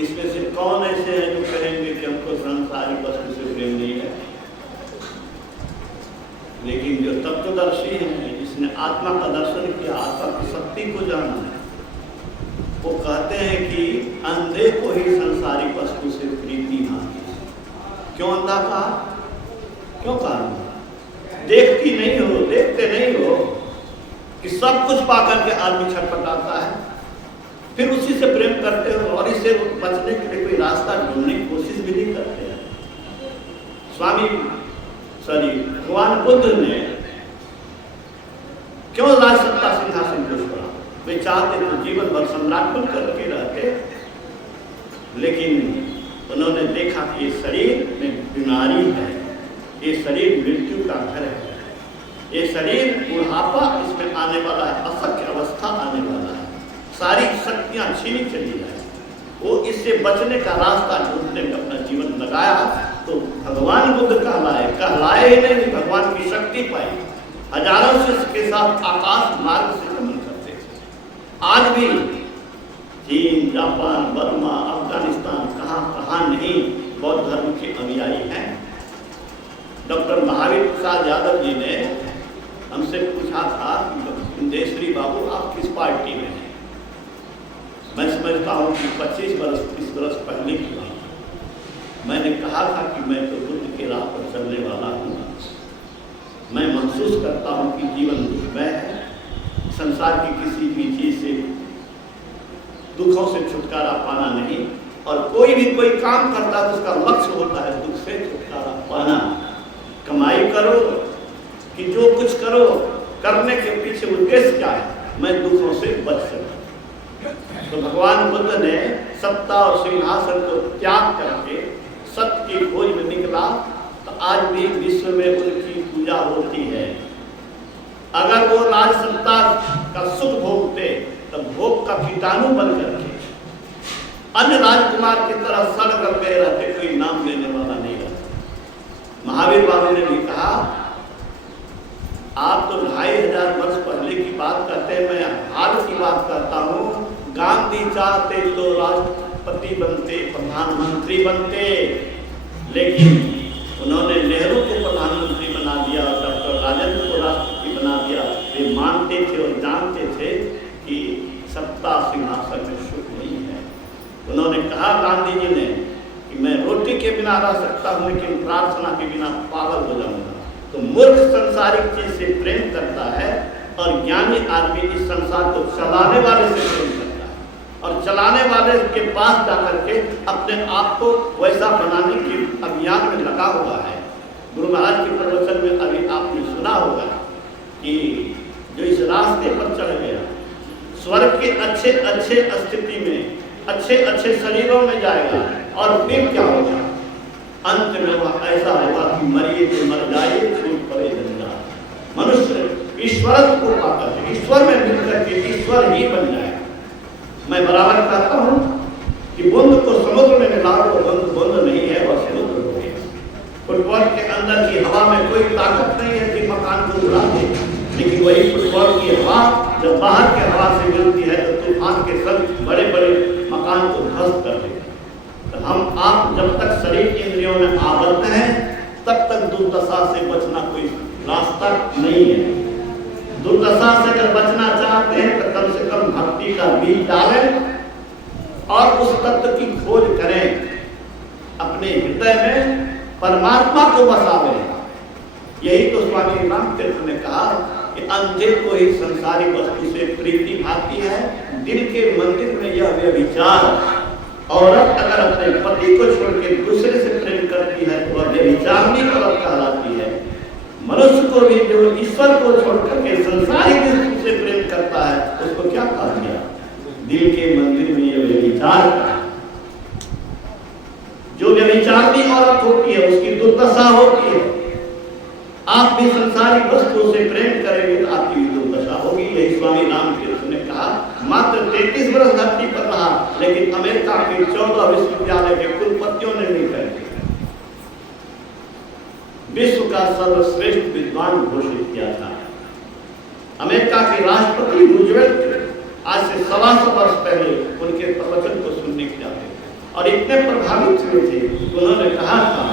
इसमें से कौन ऐसे हैं जो कहेंगे कि हमको सांसारिक वस्तु से प्रेम नहीं है? लेकिन जो तत्वदर्शी हैं, जिसने आत्मा का दर्शन किया, आत्मा की शक्ति को जाना है, वो कहते हैं कि अंधे को ही सांसारिक वस्तु से प्रीति भाती है। क्यों अंधा कहा? क्यों कहा? देखती नहीं हो, देखते नहीं हो कि सब कुछ पाकर के आदमी छटपटाता है, फिर उसी से प्रेम करते हो और इससे बचने के लिए कोई रास्ता ढूंढने की कोशिश भी नहीं करते हैं। भगवान बुद्ध ने क्यों राज सत्ता सिंहासन को छोड़ा? वे चाहते तो जीवन भर सम्राट बन करके रहते, लेकिन उन्होंने देखा कि ये शरीर में बीमारी है, ये शरीर मृत्यु का घर है, ये शरीर बुढ़ापा इसमें आने वाला है, अशक्य अवस्था आने वाला है, सारी शक्तियां छीनी चली जाए। वो इससे बचने का रास्ता ढूंढने में अपना जीवन लगाया, तो भगवान बुद्ध कहलाए ही नहीं, भगवान की शक्ति पाई। हजारों शिष्य के साथ आकाश मार्ग से गमन करते थे। आज भी चीन, जापान, बर्मा, अफगानिस्तान, कहाँ नहीं बौद्ध धर्म के अनुयायी हैं। डॉक्टर महावीर प्रसाद यादव जी ने हमसे पूछा था कि इंदेश्वरी बाबू आप किस पार्टी में हैं? मैं समझता हूँ कि 25-30 वर्ष पहले की बात। मैंने कहा था कि मैं तो बुद्ध के राह पर चलने वाला हूँ। मैं महसूस करता हूँ कि जीवन दुखमय है, संसार की किसी भी चीज से दुखों से छुटकारा पाना नहीं, और कोई काम करता है तो उसका लक्ष्य होता है दुख से छुटकारा पाना। कमाई करो कि जो कुछ करो, करने के पीछे उद्देश्य क्या है? मैं दुखों से बच सकूं। तो भगवान बुद्ध ने सत्ता और सिंहासन को त्याग करके सत्य की खोज में निकला, तो आज भी विश्व में उनकी पूजा होती है। अगर वो राज सत्ता का सुख भोगते तो भोग का कीटाणु बन करके अन्य राजकुमार की तरह सड़ गए रहते, कोई नाम लेने वाला नहीं रहता। महावीर बाबू ने भी कहा, आप तो 2500 वर्ष पहले की बात करते हैं, मैं हाल की बात करता हूँ। गांधी चाहते तो राष्ट्रपति बनते, प्रधानमंत्री बनते, लेकिन उन्होंने नेहरू को प्रधानमंत्री बना दिया, डॉक्टर राजेंद्र को राष्ट्रपति बना दिया। वे मानते थे और जानते थे कि सत्ता सिंहासन में सुख नहीं है। उन्होंने कहा गांधी जी ने कि मैं रोटी के बिना रह सकता हूँ, लेकिन प्रार्थना के बिना पागल हो जाऊंगा। तो मूर्ख संसारिक चीज से प्रेम करता है, और ज्ञानी आदमी इस संसार को चलाने वाले से प्रेम करता है, और चलाने वाले के पास जाकर के अपने आप को वैसा बनाने के अभियान में लगा हुआ है। गुरु महाराज के प्रवचन में अभी आपने सुना होगा कि जो इस रास्ते पर चल गया, स्वर्ग के अच्छे अच्छे स्थिति में, अच्छे अच्छे शरीरों में जाएगा, और फिर क्या होगा? अंत में वह ऐसा होगा कि मरिए तो मर जाए, छूट पड़े जंजाल। मनुष्य ईश्वर को पाकर के, ईश्वर में मिलकर के ईश्वर ही बन जाए। मैं बराबर कहता हूँ कि बूंद को समुद्र में मिलाओ तो बूंद नहीं है, वह समुद्र हो गया। फुटबॉल के अंदर की हवा में कोई ताकत नहीं है कि मकान को उड़ा दे, लेकिन वही फुटबॉल की हवा जब बाहर के हवा से मिलती है तो तूफान के संग बड़े बड़े मकान को ध्वस्त कर देते। तो हम आप जब तक शरीर इंद्रियों में आबद्ध हैं, तब तक दुर्दशा से बचना कोई रास्ता नहीं है। दुर्दशा से अगर बचना चाहते हैं तो कम से कम भक्ति का बीज डालें और उस तत्व की खोज करें, अपने हृदय में परमात्मा को बसावें। यही तो स्वामी रामतीर्थ ने कहा कि अंधे को ही संसारिक वस्तु से प्रीति भाती है, दिल के मंदिर में यह व्यभिचार। औरत अगर अपने पति को छोड़ के दूसरे से प्रेम करती है तो वह व्यभिचारिणी औरत कहलाती है। मनुष्य को भी जो ईश्वर को छोड़ करके संसारिक वस्तु से प्रेम करता है, उसको क्या कहा गया? दिल के मंदिर में यह व्यभिचार। जो व्यभिचारिणी औरत होती है उसकी दुर्दशा होती है। आप भी संसारिक वस्तु से प्रेम करेंगे तो आपकी भी दुर्दशा होगी। यही स्वामी रामतीर्थ ने कहा। मात्र 33 वर्ष धरती पर रहा, लेकिन अमेरिका के 14 विश्वविद्यालय के कुलपतियों ने नहीं कर दिया। विश्व का सर्वश्रेष्ठ विद्वान घोषित किया था। अमेरिका के राष्ट्रपति रूजवेल्ट आज से 125 वर्ष पहले उनके प्रवचन को सुनने के जाते थे। और इतने प्रभावित हुए थे, उन्होंने कहा था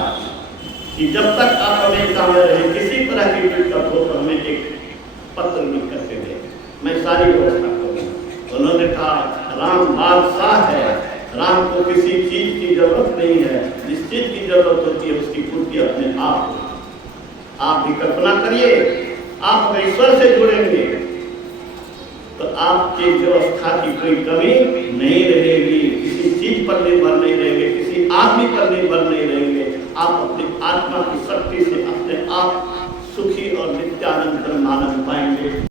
कि जब तक आप अमेरिका में रहे किसी तरह की दिक्कत हो तो हमें एक पत्र लिख करके दे, मैं सारी व्यवस्था करूँगा। उन्होंने कहा राम बादशाह है, राम को किसी चीज की जरूरत नहीं है, जिस चीज की जरूरत होती है उसकी पूर्ति अपने आप होती है। आप भी कल्पना करिए, आप अगर ईश्वर से जुड़ेंगे तो आपकी व्यवस्था की कोई कमी नहीं रहेगी, किसी चीज पर निर्भर नहीं रहेंगे, किसी आदमी पर निर्भर नहीं रहेंगे। आप अपनी आत्मा की शक्ति से अपने आप सुखी और नित्यानंद ब्रह्मानंद पाएंगे।